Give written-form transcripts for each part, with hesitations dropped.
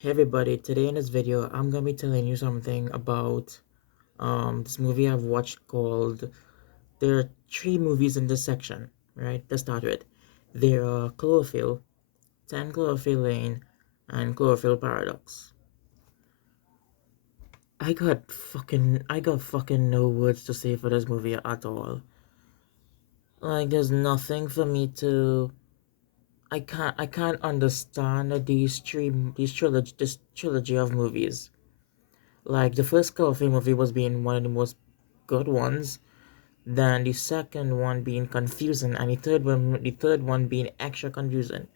Hey everybody, today in this video I'm gonna be telling you something about this movie I've watched called there are three movies in this section, right? To start with. There are Cloverfield, 10 Cloverfield Lane, and Cloverfield Paradox. I got fucking no words to say for this movie at all. Like there's nothing for me to I can't understand this trilogy of movies. Like the first Cloverfield movie was being one of the most good ones, then the second one being confusing, and the third one being extra confusing.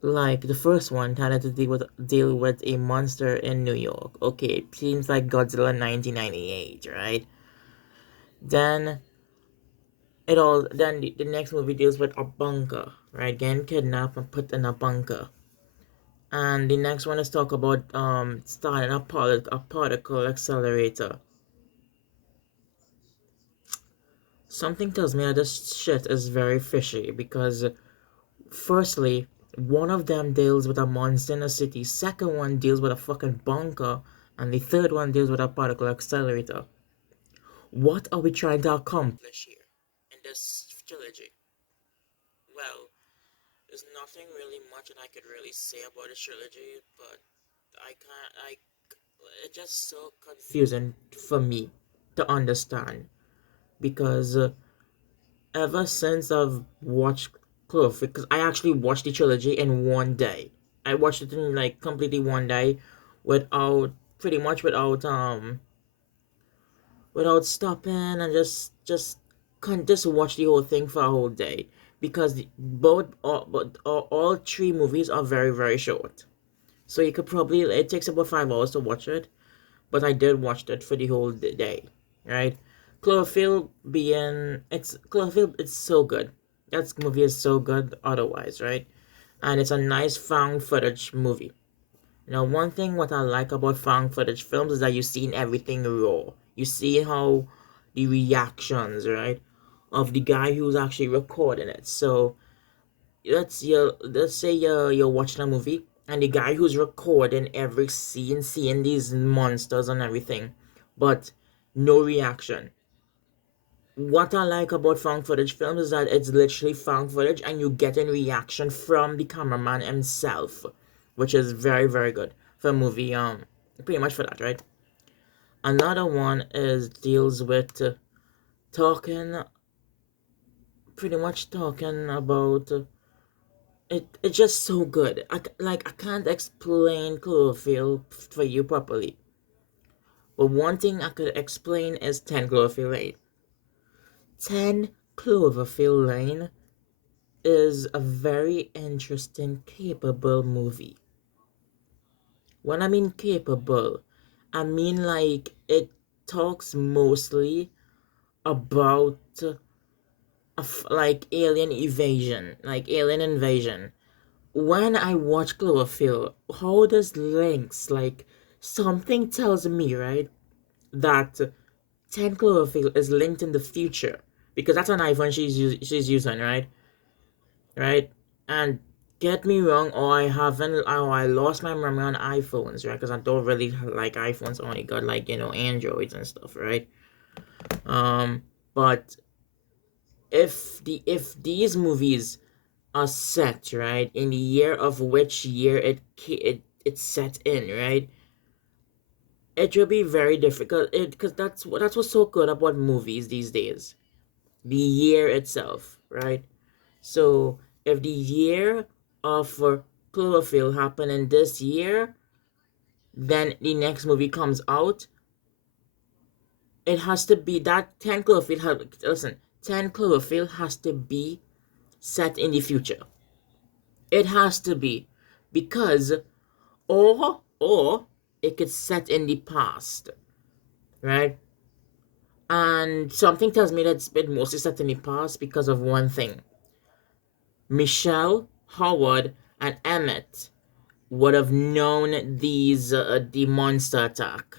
Like the first one had to deal with a monster in New York. Okay, seems like Godzilla 1998, right? Then the next movie deals with a bunker, right? Getting kidnapped and put in a bunker. And the next one is talk about starting a particle accelerator. Something tells me that this shit is very fishy because, firstly, one of them deals with a monster in a city, second one deals with a fucking bunker, and the third one deals with a particle accelerator. What are we trying to accomplish here in this trilogy? Well, there's nothing really much that I could really say about the trilogy, but I can't. It's just so confusing for me to understand because ever since I've watched Cloverfield, because I actually watched the trilogy in one day. I watched it in like completely one day, without pretty much without stopping, and just can't just watch the whole thing for a whole day because all three movies are very short. So you could probably it takes about 5 hours to watch it, but I did watch it for the whole day, right? Cloverfield, it's so good. That movie is so good otherwise, right? And it's a nice found footage movie. Now, one thing what I like about found footage films is that you see everything raw. You see how the reactions, right, of the guy who's actually recording it. So let's say you're watching a movie and the guy who's recording every scene, seeing these monsters and everything, but no reaction. What I like about found footage films is that it's literally found footage and you get a reaction from the cameraman himself, which is very good for a movie. Pretty much for that, right? Another one is deals with talking, pretty much talking about it's just so good. I can't explain Cloverfield for you properly. But one thing I could explain is 10 Cloverfield Lane. 10 Cloverfield Lane is a very interesting, capable movie. When I mean capable, I mean like it talks mostly about like alien invasion. When I watch Cloverfield, how does links like something tells me, right, that 10 Cloverfield is linked in the future because that's an iPhone she's using, right? Right? And get me wrong, or I haven't, or I lost my memory on iPhones, right? Because I don't really like iPhones. I only got like Androids and stuff, right? But if these movies are set right in the year of which year it's set in, right, it will be very difficult. It because that's what's so good about movies these days. The year itself, right? So if the year of Cloverfield happened in this year, then the next movie comes out. It has to be that 10 Cloverfield. Listen, 10 Cloverfield has to be set in the future. It has to be because or it could set in the past, right? And something tells me that it's been mostly set in the past because of one thing. Michelle, Howard, and Emmett would have known the monster attack,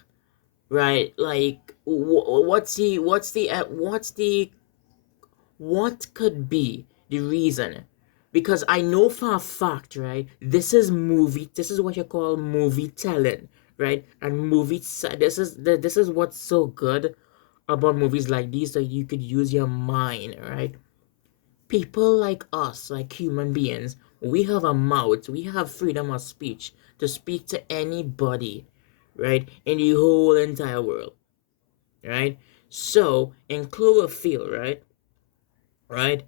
right? Like, what could be the reason because I know for a fact, right? This is movie. This is what you call movie talent, right? And this is what's so good about movies like these, that you could use your mind, right? People like us, like human beings, we have a mouth. We have freedom of speech to speak to anybody, right? In the whole entire world, right? So in Cloverfield, right,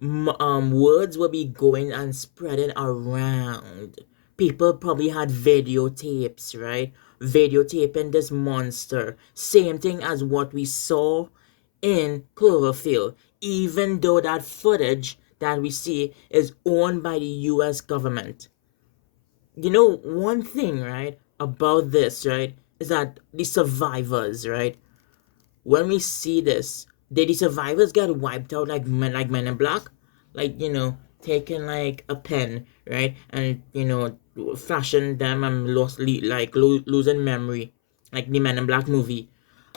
words will be going and spreading around. People probably had videotapes, right? Videotaping this monster. Same thing as what we saw in Cloverfield. Even though that footage that we see is owned by the US government. You know, one thing, right, about this, right, is that the survivors, right, when we see this, did the survivors get wiped out like Men in Black? Like, taking like a pen, right? And, flashing them and losing memory. Like the Men in Black movie.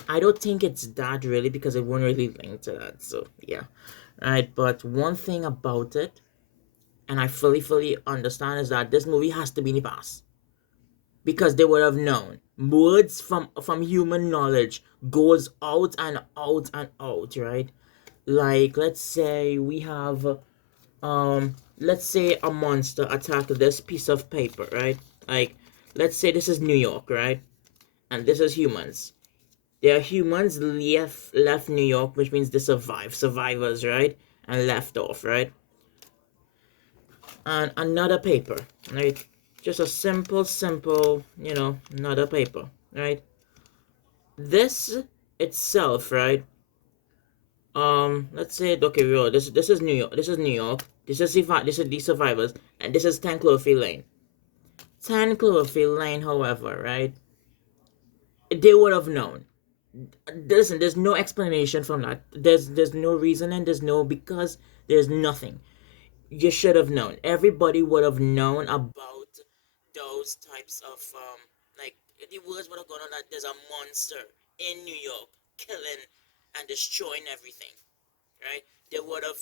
I don't think it's that really, because it won't really link to that. So, yeah. Right. But one thing about it, and I fully understand, is that this movie has to be in the past, because they would have known. Words from human knowledge goes out and out and out, right? Like, let's say we have let's say a monster attack this piece of paper, right? Like, let's say this is New York, right? And this is humans. There are humans left New York, which means they survivors, right? And left off, right? And another paper, right? Just a simple, another paper, right? This itself, right? Let's say, okay, this is New York. This is New York. This is the survivors, and this is 10 Cloverfield Lane. 10 Cloverfield Lane, however, right? They would have known. Listen, there's no explanation from that. There's no reason, and because there's nothing. You should have known. Everybody would have known about those types of like, the words would have gone on that there's a monster in New York killing and destroying everything, right? They would have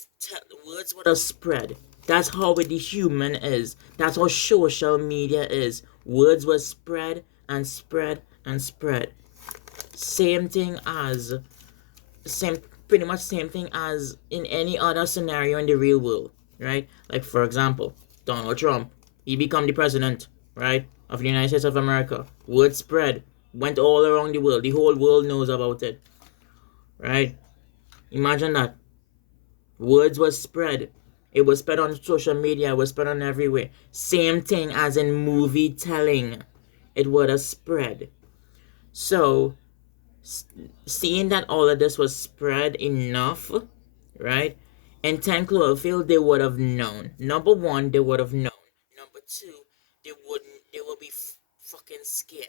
words would have spread. That's how the human is. That's how social media is. Words will spread and spread and spread. Same thing as same pretty much same thing as in any other scenario in the real world, right? Like, for example, Donald Trump, he become the president, right, of the United States of America. Word spread, went all around the world. The whole world knows about it, right? Imagine that. Words was spread. It was spread on social media. It was spread on everywhere. Same thing as in movie telling. It would have spread. So, seeing that all of this was spread enough, right? In 10 Cloverfield, they would have known. Number one, they would have known. Number two, they wouldn't. They will be fucking scared.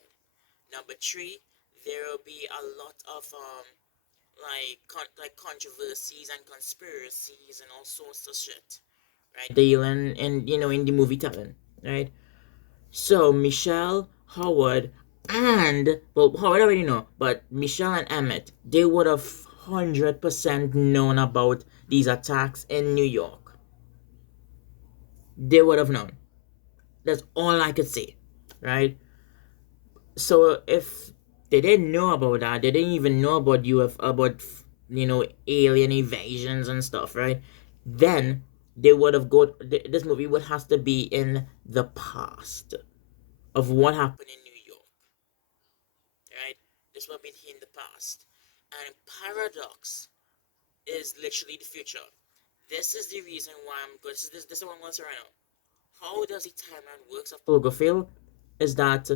Number three, there will be a lot of like controversies and conspiracies and all sorts of shit, right? Dealing and in the movie telling, right? So Michelle, Howard, and well, Howard already know, but Michelle and Emmett, they would have 100% known about these attacks in New York. They would have known. That's all I could say, right? So if they didn't know about that, they didn't even know about alien invasions and stuff, right? Then they would have this movie would have to be in the past of what happened in New York, right? This would be in the past. And paradox is literally the future. This is the reason why I'm good. This is what I'm going to say right now. How does the timeline works of Cloverfield is that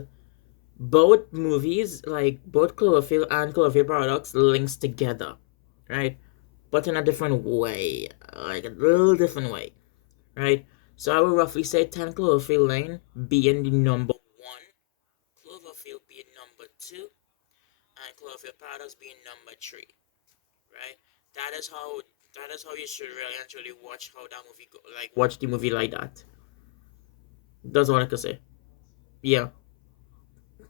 both movies, like both Cloverfield and Cloverfield Paradox, links together, right? But in a different way, like a little different way, right? So I would roughly say 10 Cloverfield Lane being the number one, Cloverfield being number two, and Cloverfield Paradox being number three, right? That is how you should really actually watch how that movie go. Like, watch the movie like that. That's all I can say. Yeah.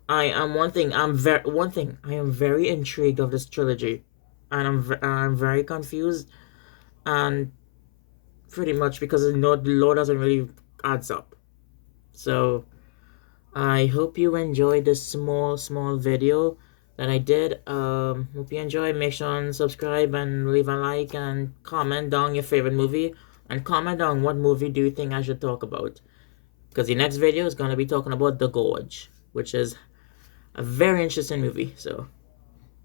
I am one thing. I am very intrigued of this trilogy, and I'm very confused. And pretty much because the lore doesn't really adds up. So I hope you enjoyed this small video that I did. Hope you enjoyed. Make sure and subscribe and leave a like and comment down your favorite movie and comment down what movie do you think I should talk about. Because the next video is gonna be talking about The Gorge, which is a very interesting movie. So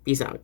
peace out.